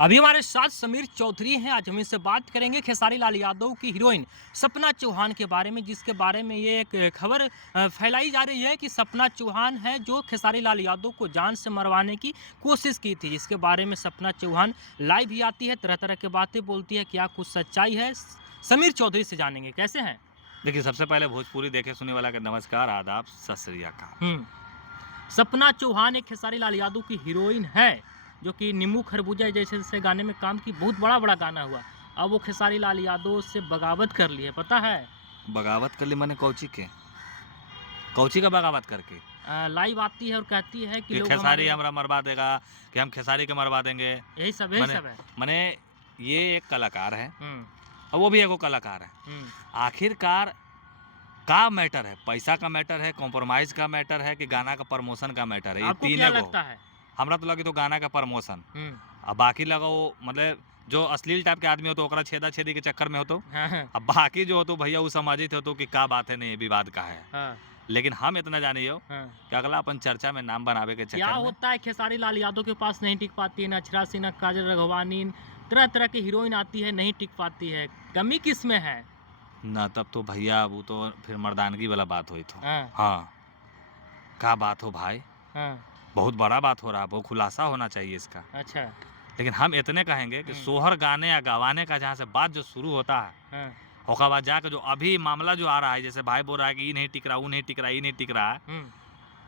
अभी हमारे साथ समीर चौधरी हैं। आज हम इनसे बात करेंगे खेसारी लाल यादव की हीरोइन सपना चौहान के बारे में, जिसके बारे में ये एक खबर फैलाई जा रही है कि सपना चौहान है जो खेसारी लाल यादव को जान से मरवाने की कोशिश की थी। जिसके बारे में सपना चौहान लाइव भी आती है, तरह तरह की बातें बोलती है। क्या कुछ सच्चाई है, समीर चौधरी से जानेंगे। कैसे हैं? देखिए, सबसे पहले भोजपुरी देखे सुनने वाला का नमस्कार, आदाब, सत श्री अकाल। सपना चौहान एक खेसारी लाल यादव की हीरोइन है जो कि नींबू खरबूजा जैसे गाने में काम की, बहुत बड़ा गाना हुआ। अब वो खेसारी लाल यादव से बगावत कर ली है, पता है? बगावत कर ली मैंने कौची का बगावत करके लाइव आती है और कहती है कि लोग खेसारी हमरा मरवा देगा, कि हम खेसारी के मरवा देंगे। यही सब है। मैंने ये एक कलाकार है और वो भी एगो कलाकार है। आखिरकार का मैटर है, पैसा का मैटर है, कॉम्प्रोमाइज का मैटर है कि गाना का प्रमोशन का मैटर है? ये तीन लगता है। हमरा तो लगी तो गाना का प्रमोशन। अब बाकी लगा वो मतलब जो अश्लील टाइप के आदमी हो तो ओकरा छेदा छेदी के चक्कर में हो तो अब बाकी जो हो तो भैया वो समाजित हो तो कि का बात है, नहीं विवाद का है। लेकिन हम इतना जानी हो कि अगला अपन चर्चा में नाम बनावे के चक्कर क्या होता है, खेसारी लाल यादव के पास नहीं टिक पाती है नछरा सिन्हा, काजल रघवानी, तरह तरह की हीरोइन आती है, नहीं टिक पाती है। कमी किस में है ना? तब तो भैया वो तो फिर मर्दानगी वाला बात हुई तो हाँ का बात हो भाई, बहुत बड़ा बात हो रहा है, बहुत खुलासा होना चाहिए इसका। अच्छा, लेकिन हम इतने कहेंगे कि सोहर गाने या गवाने का जहाँ से बात जो शुरू होता है उसके बाद जाकर जो अभी मामला जो आ रहा है, जैसे भाई बोल रहा है कि ये नहीं टिक रहा, वो नहीं टिक रहा, ये नहीं टिक रहा है,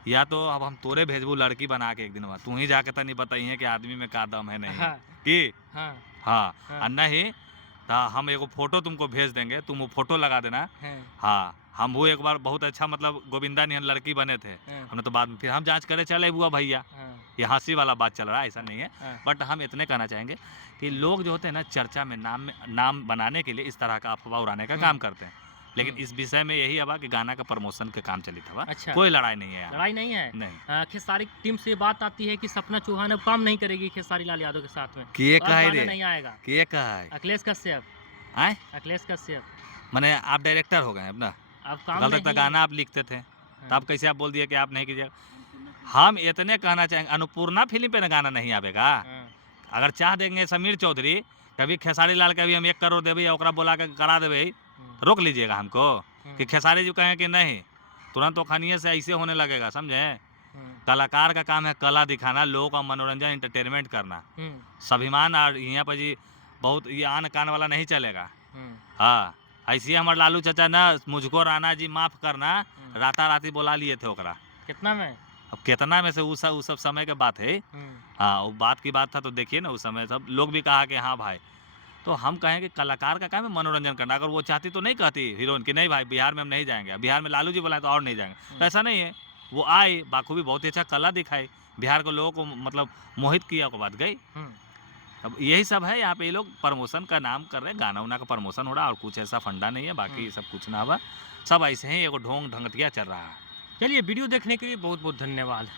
या तो अब हम तोरे भेजबू लड़की बना के एक दिन बाद तू ही जाके तनी बताइए कि आदमी में का दम है नहीं कि हाँ नहीं हम एगो फोटो तुमको भेज देंगे, तुम वो फोटो लगा देना। हाँ हम वो एक बार बहुत अच्छा मतलब गोविंदा निहन लड़की बने थे, हमने तो बाद में फिर हम जांच करे चले बुआ भैया, ये हंसी वाला बात चल रहा है, ऐसा नहीं है। बट हम इतने कहना चाहेंगे कि लोग जो होते हैं ना चर्चा में नाम बनाने के लिए इस तरह का अफवाह उड़ाने का काम करते हैं। लेकिन इस विषय में यही अब कि गाना का प्रमोशन के काम चली था। अच्छा। कोई लड़ाई नहीं है, लड़ाई नहीं है। नहीं। खेसारी टीम से बात आती है कि सपना चौहान अब काम नहीं करेगी खेसारी लाल यादव के साथ में, कि नहीं आएगा। कि अखिलेश कश्यप अखिलेश कश्यप मैंने आप डायरेक्टर हो गए अब ना, कल तक गाना आप लिखते थे तब कैसे आप बोल दिए कि आप नहीं कीजिएगा। हम इतने कहना चाहेंगे, अन्नपूर्णा फिल्म पे ना गाना नहीं आवेगा। अगर चाह देंगे समीर चौधरी कभी खेसारी लाल के भी हम 1 करोड़ देवे ओकरा बोला के करा देवे, रोक लीजिएगा हमको कि खेसारी जी कहें कि नहीं, तुरंत ओखनिए से ऐसे होने लगेगा, समझे? कलाकार का काम है कला दिखाना, लोगों का मनोरंजन, इंटरटेनमेंट करना, स्वाभिमान। और यहाँ पर जी बहुत ये आन कान वाला नहीं चलेगा। हाँ ऐसे हमारे लालू चाचा ना मुझको राणा जी माफ करना राता राती बोला लिए थे ओकरा। कितना में? अब कितना में से उस सब समय के बात है। हाँ वो बात की बात था तो देखिए ना, उस समय सब लोग भी कहा कि हाँ भाई। तो हम कहें कि कलाकार का काम है मनोरंजन करना। अगर वो चाहती तो नहीं कहती हीरोइन कि नहीं भाई बिहार में हम नहीं जाएंगे, बिहार में लालू जी बोला तो और नहीं जाएंगे। तो ऐसा नहीं है, वो आए बाखूबी बहुत ही अच्छा कला दिखाई, बिहार के लोगों को मतलब मोहित किया, के बाद गई। अब यही सब है यहाँ पे, ये लोग प्रमोशन का नाम कर रहे हैं, गाना उना का प्रमोशन हो रहा है और कुछ ऐसा फंडा नहीं है, बाकी सब कुछ ना हुआ, सब ऐसे ही एगो ढोंग ढंगटिया चल रहा है। चलिए, वीडियो देखने के लिए बहुत बहुत धन्यवाद।